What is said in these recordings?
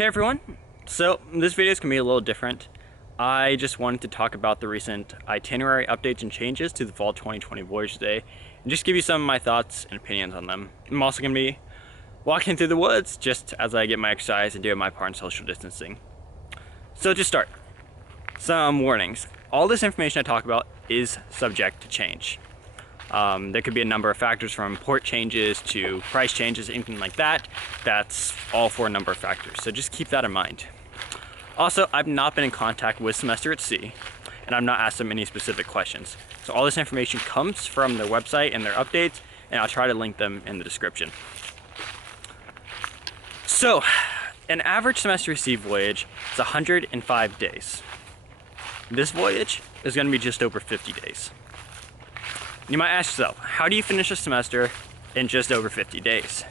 Hey everyone, so this video is going to be a little different. I just wanted to talk about the recent itinerary updates and changes to the fall 2020 Voyage today and just give you some of my thoughts and opinions on them. I'm also going to be walking through the woods just as I get my exercise and do my part in social distancing. So to start, some warnings. All this information I talk about is subject to change. There could be a number of factors from port changes to price changes, anything like that. That's all for a number of factors, so just keep that in mind. Also, I've not been in contact with Semester at Sea, and I've not asked them any specific questions. So all this information comes from their website and their updates, and I'll try to link them in the description. So, an average Semester at Sea voyage is 105 days. This voyage is going to be just over 50 days. You might ask yourself, how do you finish a semester in just over 50 days?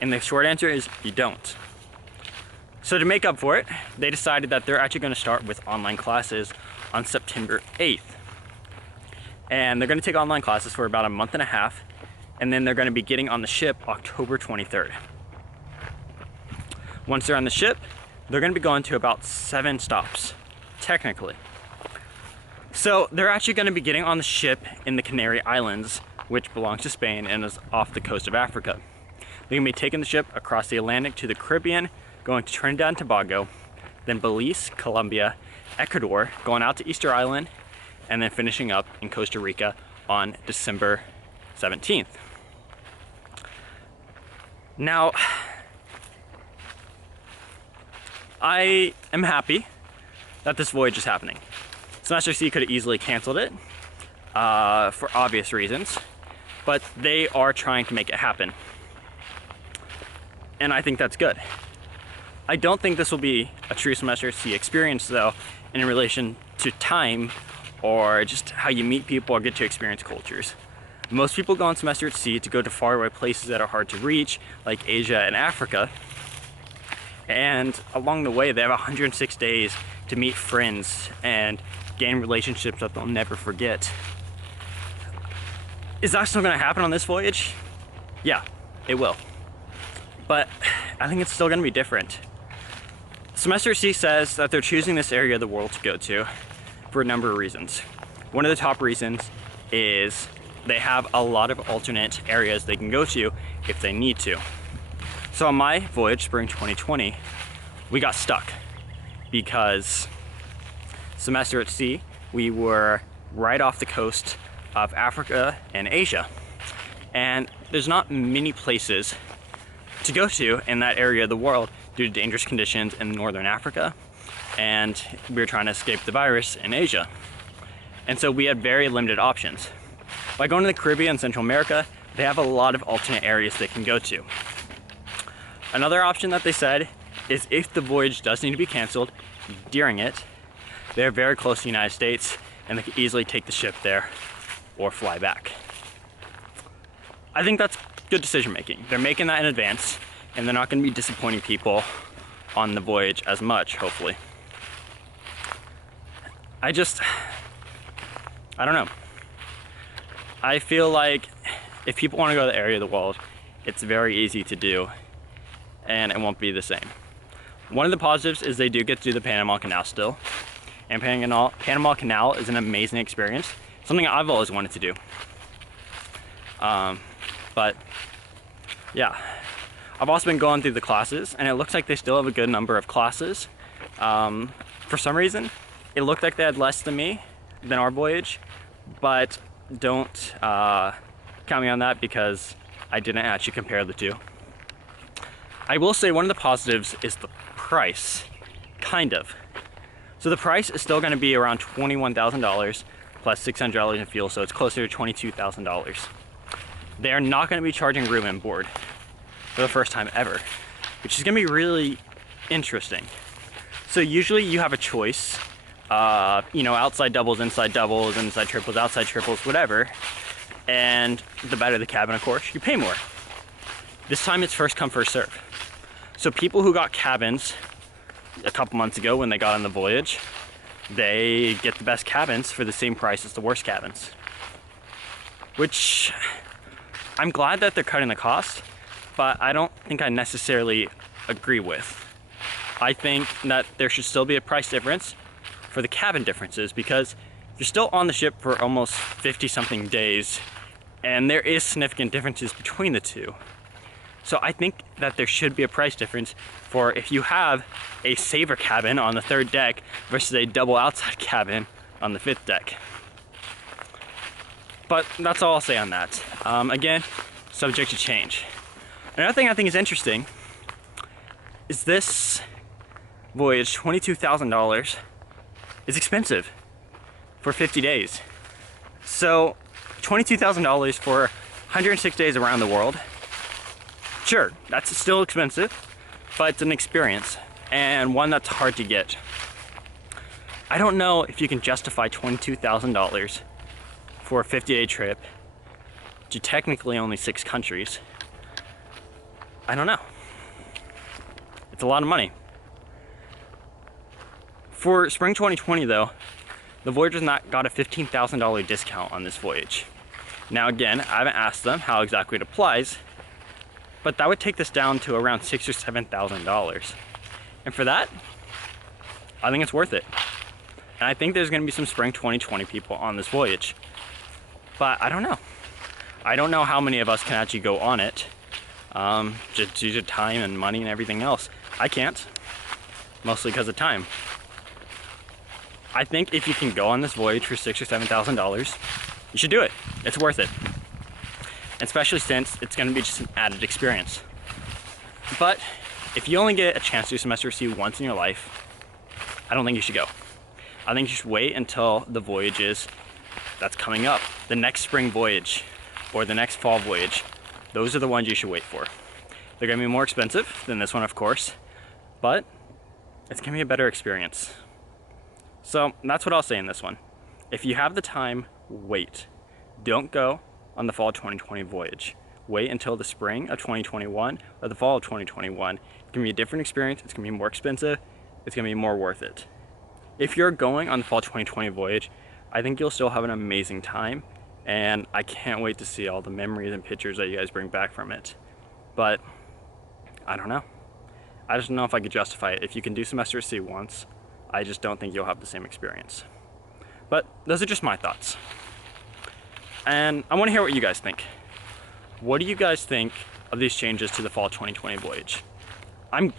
And the short answer is you don't. So to make up for it, they decided that they're actually going to start with online classes on September 8th. And they're going to take online classes for about a month and a half, and then they're going to be getting on the ship October 23rd. Once they're on the ship, they're going to be going to about 7 stops, technically. So they're actually going to be getting on the ship in the Canary Islands, which belongs to Spain and is off the coast of Africa. They're going to be taking the ship across the Atlantic to the Caribbean, going to Trinidad and Tobago, then Belize, Colombia, Ecuador, going out to Easter Island, and then finishing up in Costa Rica on December 17th. Now, I am happy that this voyage is happening. Semester C could have easily canceled it for obvious reasons, but they are trying to make it happen. And I think that's good. I don't think this will be a true Semester C experience though, in relation to time or just how you meet people or get to experience cultures. Most people go on Semester at Sea to go to faraway places that are hard to reach, like Asia and Africa. And along the way, they have 106 days to meet friends and gain relationships that they'll never forget. Is that still gonna happen on this voyage? Yeah, it will. But I think it's still gonna be different. Semester C says that they're choosing this area of the world to go to for a number of reasons. One of the top reasons is they have a lot of alternate areas they can go to if they need to. So on my voyage, spring 2020, we got stuck because Semester at Sea, we were right off the coast of Africa and Asia. And there's not many places to go to in that area of the world due to dangerous conditions in northern Africa. And we were trying to escape the virus in Asia. And so we had very limited options. By going to the Caribbean and Central America, they have a lot of alternate areas they can go to. Another option that they said is if the voyage does need to be canceled during it, they're very close to the United States and they can easily take the ship there or fly back. I think that's good decision making. They're making that in advance and they're not going to be disappointing people on the voyage as much, hopefully. I don't know. I feel like if people want to go to the area of the world, it's very easy to do and it won't be the same. One of the positives is they do get to do the Panama Canal still. And Panama Canal is an amazing experience. Something I've always wanted to do. But yeah, I've also been going through the classes and it looks like they still have a good number of classes. For some reason, it looked like they had less than our voyage, but don't count me on that because I didn't actually compare the two. I will say one of the positives is the price, kind of. So the price is still going to be around $21,000 plus $600 in fuel, so it's closer to $22,000. They are not going to be charging room and board for the first time ever, which is going to be really interesting. So usually you have a choice, outside doubles, inside triples, outside triples, whatever. And the better the cabin, of course, you pay more. This time it's first come, first serve. So people who got cabins a couple months ago when they got on the voyage, they get the best cabins for the same price as the worst cabins. Which I'm glad that they're cutting the cost, but I don't think I necessarily agree with. I think that there should still be a price difference for the cabin differences, because you're still on the ship for almost 50 something days, and there is significant differences between the two. So I think that there should be a price difference for if you have a saver cabin on the 3rd deck versus a double outside cabin on the 5th deck. But that's all I'll say on that. Again, subject to change. Another thing I think is interesting is this voyage, $22,000, is expensive for 50 days. So $22,000 for 106 days around the world. Sure, that's still expensive, but it's an experience, and one that's hard to get. I don't know if you can justify $22,000 for a 50-day trip to technically only 6 countries. I don't know. It's a lot of money. For spring 2020 though, the Voyage got a $15,000 discount on this voyage. Now again, I haven't asked them how exactly it applies, but that would take this down to around $6,000 or $7,000. And for that, I think it's worth it. And I think there's gonna be some spring 2020 people on this voyage. But I don't know. I don't know how many of us can actually go on it, just due to time and money and everything else. I can't, mostly because of time. I think if you can go on this voyage for $6,000 or $7,000, you should do it. It's worth it. Especially since it's gonna be just an added experience. But if you only get a chance to do semester C once in your life, I don't think you should go. I think you should wait until the voyages that's coming up. The next spring voyage or the next fall voyage. Those are the ones you should wait for. They're gonna be more expensive than this one, of course, but it's gonna be a better experience. So that's what I'll say in this one. If you have the time, wait. Don't go on the fall 2020 voyage. Wait until the spring of 2021 or the fall of 2021. It's gonna be a different experience. It's gonna be more expensive. It's gonna be more worth it. If you're going on the fall 2020 voyage, I think you'll still have an amazing time, and I can't wait to see all the memories and pictures that you guys bring back from it. But I don't know. I just don't know if I could justify it. If you can do semester C once, I just don't think you'll have the same experience. But those are just my thoughts. And I want to hear what you guys think. What do you guys think of these changes to the fall 2020 voyage? I'm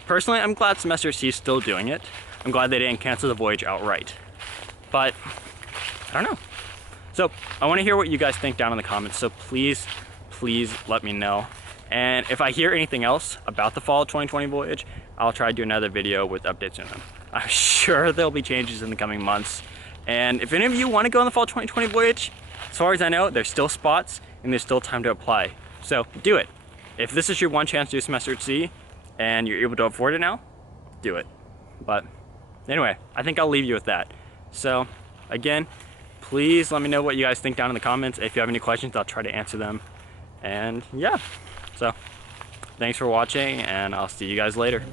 glad semester C is still doing it. I'm glad they didn't cancel the voyage outright. But I don't know. So I want to hear what you guys think down in the comments. So please let me know. And if I hear anything else about the fall 2020 voyage, I'll try to do another video with updates on them. I'm sure there'll be changes in the coming months. And if any of you want to go on the fall 2020 voyage, as far as I know, there's still spots and there's still time to apply. So do it. If this is your one chance to do semester at sea and you're able to afford it now, do it. But anyway, I think I'll leave you with that. So again, please let me know what you guys think down in the comments. If you have any questions, I'll try to answer them. And yeah, so thanks for watching, and I'll see you guys later.